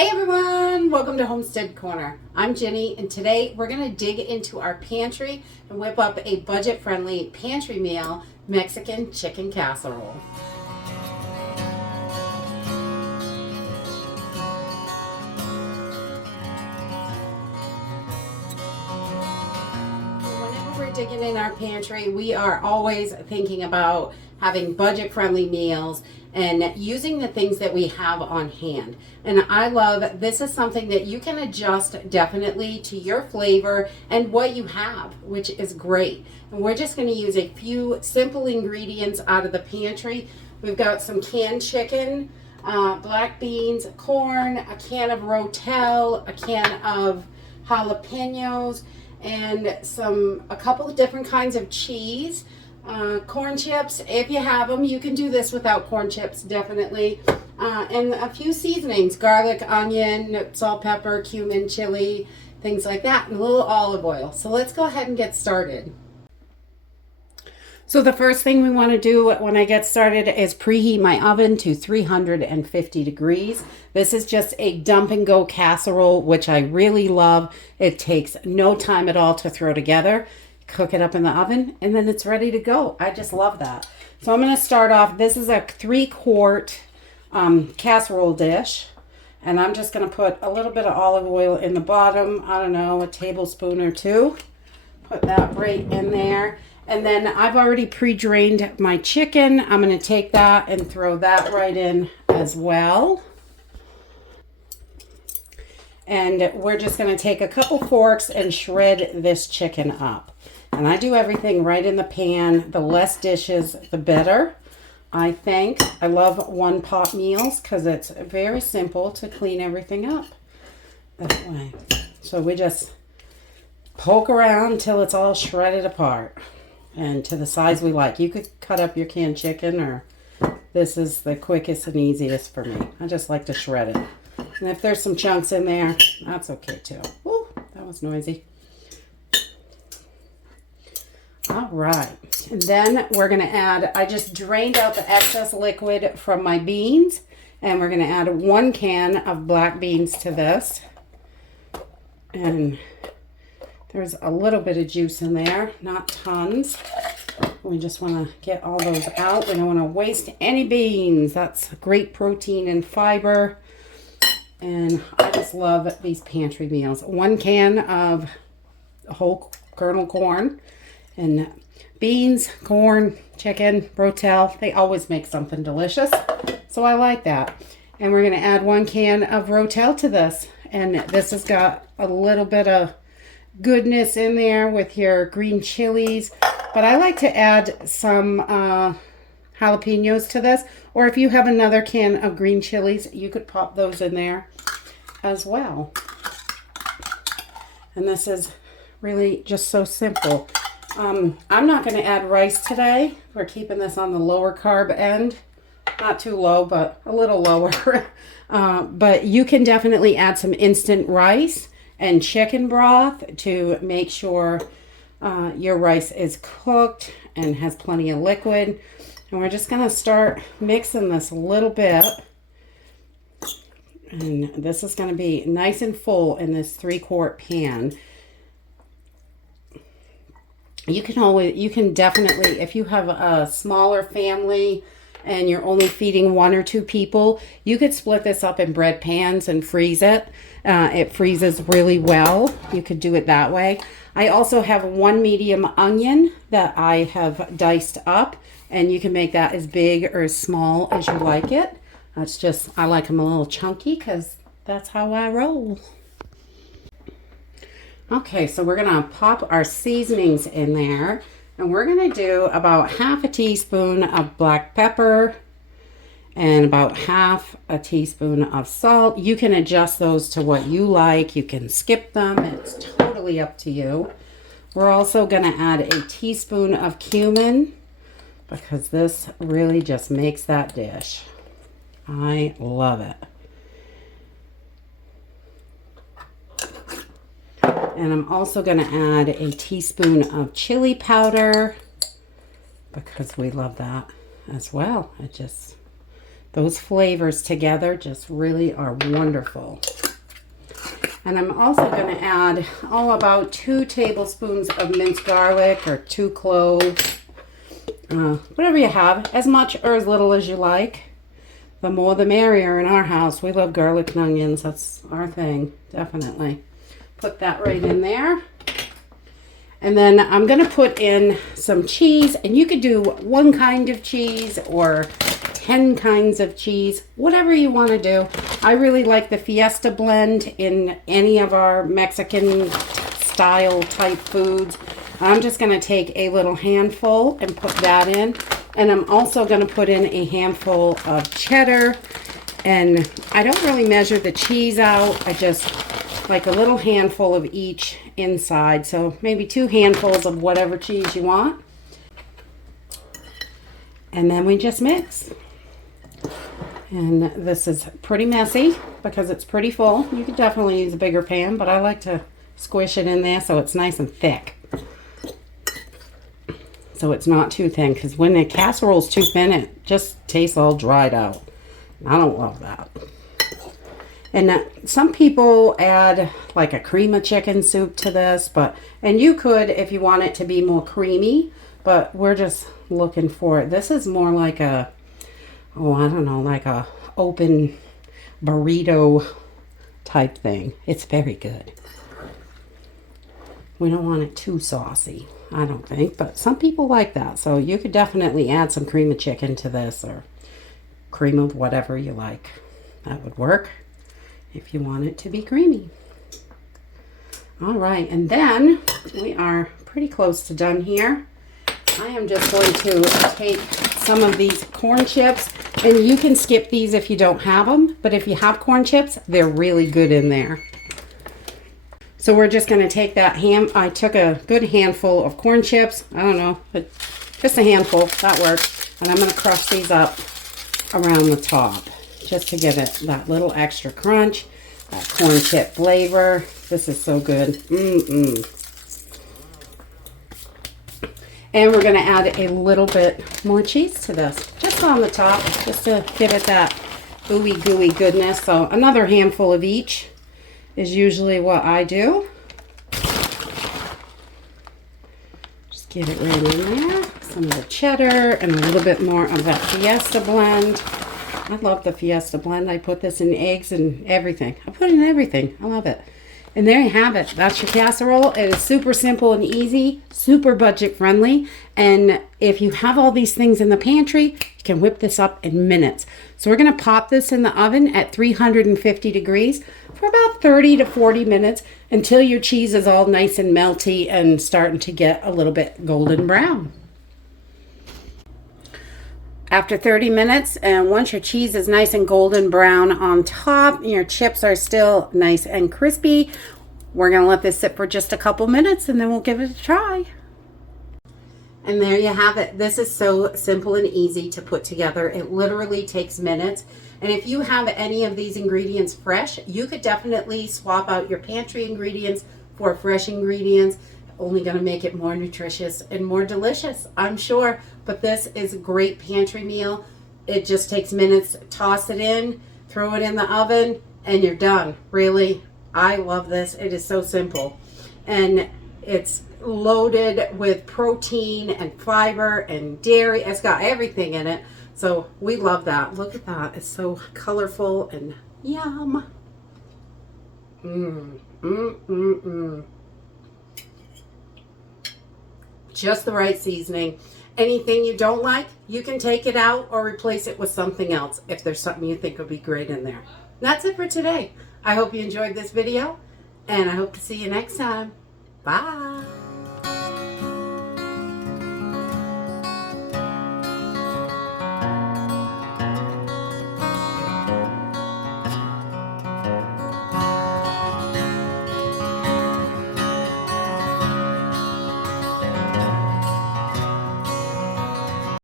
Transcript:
Hey everyone, welcome to Homestead Corner. I'm Jenny, and today we're going to dig into our pantry and whip up a budget-friendly pantry meal, Mexican chicken casserole. Whenever we're digging in our pantry, we are always thinking about having budget-friendly meals and using the things that we have on hand. And I love, this is something that you can adjust definitely to your flavor and what you have, which is great. And we're just going to use a few simple ingredients out of the pantry. We've got some canned chicken, black beans, corn, a can of Rotel, a can of jalapenos, and a couple of different kinds of cheese. Corn chips, if you have them. You can do this without corn chips, definitely. And a few seasonings: garlic, onion, salt, pepper, cumin, chili, things like that, and a little olive oil. So let's go ahead and get started. So the first thing we want to do when I get started is preheat my oven to 350 degrees. This is just a dump and go casserole, which I really love. It takes no time at all to throw together. Cook it up in the oven, and then it's ready to go. I just love that. So I'm going to start off. This is a 3-quart casserole dish, and I'm just going to put a little bit of olive oil in the bottom. I don't know, a tablespoon or two. Put that right in there. And then I've already pre-drained my chicken. I'm going to take that and throw that right in as well. And we're just going to take a couple forks and shred this chicken up. And I do everything right in the pan. The less dishes, the better, I think. I love one-pot meals because it's very simple to clean everything up that way. So we just poke around until it's all shredded apart and to the size we like. You could cut up your canned chicken, or this is the quickest and easiest for me. I just like to shred it. And if there's some chunks in there, that's okay too. Ooh, that was noisy. All right, and then we're going to add, I just drained out the excess liquid from my beans, and we're going to add 1 can of black beans to this. And there's a little bit of juice in there, not tons. We just want to get all those out. We don't want to waste any beans. That's great protein and fiber. And I just love these pantry meals. 1 can of whole kernel corn. And beans, corn, chicken, Rotel, they always make something delicious. So I like that. And we're going to add 1 can of Rotel to this. And this has got a little bit of goodness in there with your green chilies. But I like to add some jalapenos to this. Or if you have another can of green chilies, you could pop those in there as well. And this is really just so simple. I'm not going to add rice today. We're keeping this on the lower carb end. Not too low, but a little lower. But you can definitely add some instant rice and chicken broth to make sure your rice is cooked and has plenty of liquid. And we're just going to start mixing this a little bit. And this is going to be nice and full in this 3-quart pan. You can definitely, if you have a smaller family and you're only feeding 1 or 2 people, you could split this up in bread pans and freeze it. It freezes really well. You could do it that way. I also have 1 medium onion that I have diced up, and you can make that as big or as small as you like it. That's just, I like them a little chunky because that's how I roll. Okay, so we're going to pop our seasonings in there, and we're going to do about half a teaspoon of black pepper and about half a teaspoon of salt. You can adjust those to what you like. You can skip them. It's totally up to you. We're also going to add a teaspoon of cumin because this really just makes that dish. I love it. And I'm also going to add a teaspoon of chili powder because we love that as well. It just Those flavors together just really are wonderful. And I'm also going to add, about 2 tablespoons of minced garlic or 2 cloves. Whatever you have, as much or as little as you like. The more the merrier in our house. We love garlic and onions. That's our thing, definitely. Put that right in there. And then I'm going to put in some cheese. And you could do 1 kind of cheese or 10 kinds of cheese, whatever you want to do. I really like the Fiesta blend in any of our Mexican style type foods. I'm just going to take a little handful and put that in. And I'm also going to put in a handful of cheddar. And I don't really measure the cheese out. I just like a little handful of each inside. So maybe 2 handfuls of whatever cheese you want. And then we just mix. And this is pretty messy because it's pretty full. You could definitely use a bigger pan, but I like to squish it in there so it's nice and thick. So it's not too thin, because when the casserole is too thin, it just tastes all dried out. I don't love that. And some people add like a cream of chicken soup to this, and you could if you want it to be more creamy, but we're just looking for it. This is more like a, I don't know, like a open burrito type thing. It's very good. We don't want it too saucy, I don't think, but some people like that. So you could definitely add some cream of chicken to this, or cream of whatever you like. That would work if you want it to be creamy. All right, and then we are pretty close to done here. I am just going to take some of these corn chips, and you can skip these if you don't have them, but if you have corn chips, they're really good in there. So we're just going to take that I took a good handful of corn chips. I don't know, but just a handful. That works. And I'm going to crush these up around the top just to give it that little extra crunch, that corn chip flavor. This is so good. And we're going to add a little bit more cheese to this, just on the top, just to give it that ooey gooey goodness. So another handful of each is usually what I do. Just get it right in there. Some of the cheddar and a little bit more of that Fiesta blend. I love the Fiesta blend. I put this in eggs and everything. I put it in everything. I love it. And there you have it. That's your casserole. It is super simple and easy, super budget friendly. And if you have all these things in the pantry, you can whip this up in minutes. So we're going to pop this in the oven at 350 degrees for about 30 to 40 minutes until your cheese is all nice and melty and starting to get a little bit golden brown. After 30 minutes, and once your cheese is nice and golden brown on top, and your chips are still nice and crispy, we're going to let this sit for just a couple minutes, and then we'll give it a try. And there you have it. This is so simple and easy to put together. It literally takes minutes. And if you have any of these ingredients fresh, you could definitely swap out your pantry ingredients for fresh ingredients. Only going to make it more nutritious and more delicious, I'm sure. But this is a great pantry meal. It just takes minutes. Toss it in, throw it in the oven, and you're done. Really, I love this. It is so simple. And it's loaded with protein and fiber and dairy. It's got everything in it. So we love that. Look at that. It's so colorful and yum. Just the right seasoning. Anything you don't like, you can take it out or replace it with something else if there's something you think would be great in there. That's it for today. I hope you enjoyed this video, and I hope to see you next time. Bye.